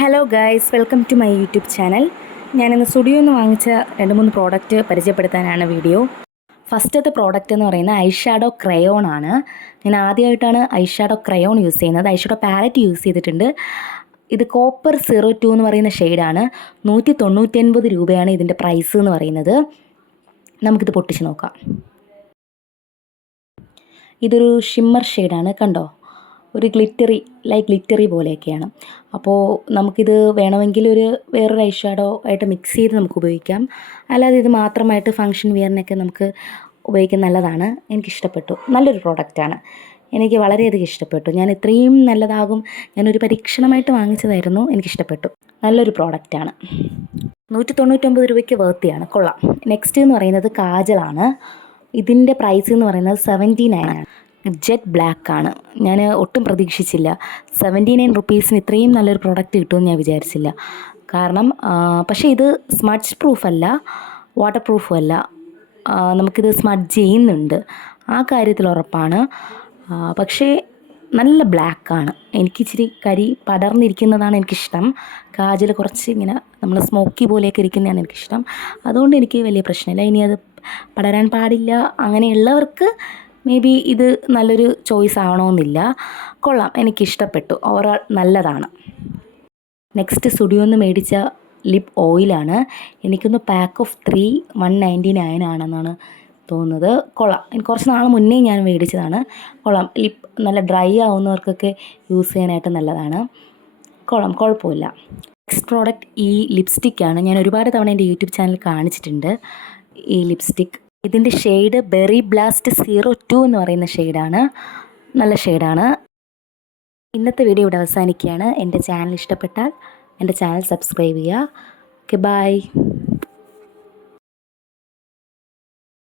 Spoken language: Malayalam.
Hello guys, welcome to my YouTube channel. ഞാനിന്ന് സ്റ്റുഡിയോയിൽ നിന്ന് വാങ്ങിച്ച 2-3 പ്രോഡക്റ്റ് പരിചയപ്പെടുത്താനാണ് വീഡിയോ. ഫസ്റ്റത്തെ പ്രോഡക്റ്റ് എന്ന് പറയുന്നത് ഐഷാഡോ ക്രയോൺ ആണ്. ഞാൻ ആദ്യമായിട്ടാണ് ഐഷാഡോ ക്രയോൺ യൂസ് ചെയ്യുന്നത്. ഐഷാഡോ പാലറ്റ് യൂസ് ചെയ്തിട്ടുണ്ട്. ഇത് കോപ്പർ 02 എന്ന് പറയുന്ന ഷെയ്ഡാണ്. 199 രൂപയാണ് ഇതിൻ്റെ പ്രൈസ് എന്ന് പറയുന്നത്. നമുക്കിത് പൊട്ടിച്ച് നോക്കാം. ഇതൊരു ഷിമ്മർ ഷെയ്ഡാണ്, കണ്ടോ? ഒരു ഗ്ലിറ്ററി പോലെയൊക്കെയാണ്. അപ്പോൾ നമുക്കിത് വേണമെങ്കിൽ വേറൊരു ഐഷാഡോ ആയിട്ട് മിക്സ് ചെയ്ത് നമുക്ക് ഉപയോഗിക്കാം. അല്ലാതെ ഇത് മാത്രമായിട്ട് ഫങ്ഷൻ വിയറിനൊക്കെ നമുക്ക് ഉപയോഗിക്കാൻ നല്ലതാണ്. എനിക്കിഷ്ടപ്പെട്ടു. നല്ലൊരു പ്രോഡക്റ്റാണ്. എനിക്ക് വളരെയധികം ഇഷ്ടപ്പെട്ടു. ഞാൻ ഇത്രയും നല്ലതാകും ഞാനൊരു പരീക്ഷണമായിട്ട് വാങ്ങിച്ചതായിരുന്നു. എനിക്കിഷ്ടപ്പെട്ടു. നല്ലൊരു പ്രോഡക്റ്റാണ്. 199 രൂപയ്ക്ക് വേർത്തിയാണ്. കൊള്ളാം. നെക്സ്റ്റ് എന്ന് പറയുന്നത് കാജലാണ്. ഇതിൻ്റെ പ്രൈസ് എന്ന് പറയുന്നത് 79 ആണ്. ജെറ്റ് ബ്ലാക്ക് ആണ്. ഞാൻ ഒട്ടും പ്രതീക്ഷിച്ചില്ല. 79 റുപ്പീസിന് ഇത്രയും നല്ലൊരു പ്രോഡക്റ്റ് കിട്ടുമെന്ന് ഞാൻ വിചാരിച്ചില്ല. കാരണം പക്ഷേ ഇത് സ്മഡ്ജ് പ്രൂഫല്ല, വാട്ടർ പ്രൂഫും അല്ല. നമുക്കിത് സ്മഡ്ജ് ചെയ്യുന്നുണ്ട്, ആ കാര്യത്തിൽ ഉറപ്പാണ്. പക്ഷേ നല്ല ബ്ലാക്കാണ്. എനിക്കിച്ചിരി കരി പടർന്നിരിക്കുന്നതാണ് എനിക്കിഷ്ടം. കാജൽ കുറച്ച് ഇങ്ങനെ നമ്മൾ സ്മോക്കി പോലെയൊക്കെ ഇരിക്കുന്നതാണ് എനിക്കിഷ്ടം. അതുകൊണ്ട് എനിക്ക് വലിയ പ്രശ്നമില്ല. ഇനി അത് പടരാൻ പാടില്ല അങ്ങനെയുള്ളവർക്ക് മേ ബി ഇത് നല്ലൊരു ചോയ്സ് ആവണമെന്നില്ല. കൊള്ളാം, എനിക്കിഷ്ടപ്പെട്ടു. ഓവറോൾ നല്ലതാണ്. നെക്സ്റ്റ് സ്റ്റുഡിയോയിൽ നിന്ന് മേടിച്ച ലിപ്പ് ഓയിലാണ്. എനിക്കൊന്ന് പാക്ക് ഓഫ് 3 199 ആണെന്നാണ് തോന്നുന്നത്. കൊള്ളാം. എനിക്ക് കുറച്ച് നാൾ മുന്നേ ഞാൻ മേടിച്ചതാണ്. കൊള്ളാം. ലിപ്പ് നല്ല ഡ്രൈ ആവുന്നവർക്കൊക്കെ യൂസ് ചെയ്യാനായിട്ട് നല്ലതാണ്. കൊള്ളാം, കുഴപ്പമില്ല. നെക്സ്റ്റ് പ്രോഡക്റ്റ് ഈ ലിപ്സ്റ്റിക്കാണ്. ഞാൻ ഒരുപാട് തവണ എൻ്റെ യൂട്യൂബ് ചാനൽ കാണിച്ചിട്ടുണ്ട് ഈ ലിപ്സ്റ്റിക്ക്. ഇതിൻ്റെ ഷെയ്ഡ് ബെറി ബ്ലാസ്റ്റ് 02 എന്ന് പറയുന്ന ഷെയ്ഡാണ്. നല്ല ഷെയ്ഡാണ്. ഇന്നത്തെ വീഡിയോ ഇവിടെ അവസാനിക്കുകയാണ്. എൻ്റെ ചാനൽ ഇഷ്ടപ്പെട്ടാൽ എൻ്റെ ചാനൽ സബ്സ്ക്രൈബ് ചെയ്യുക. Okay, by.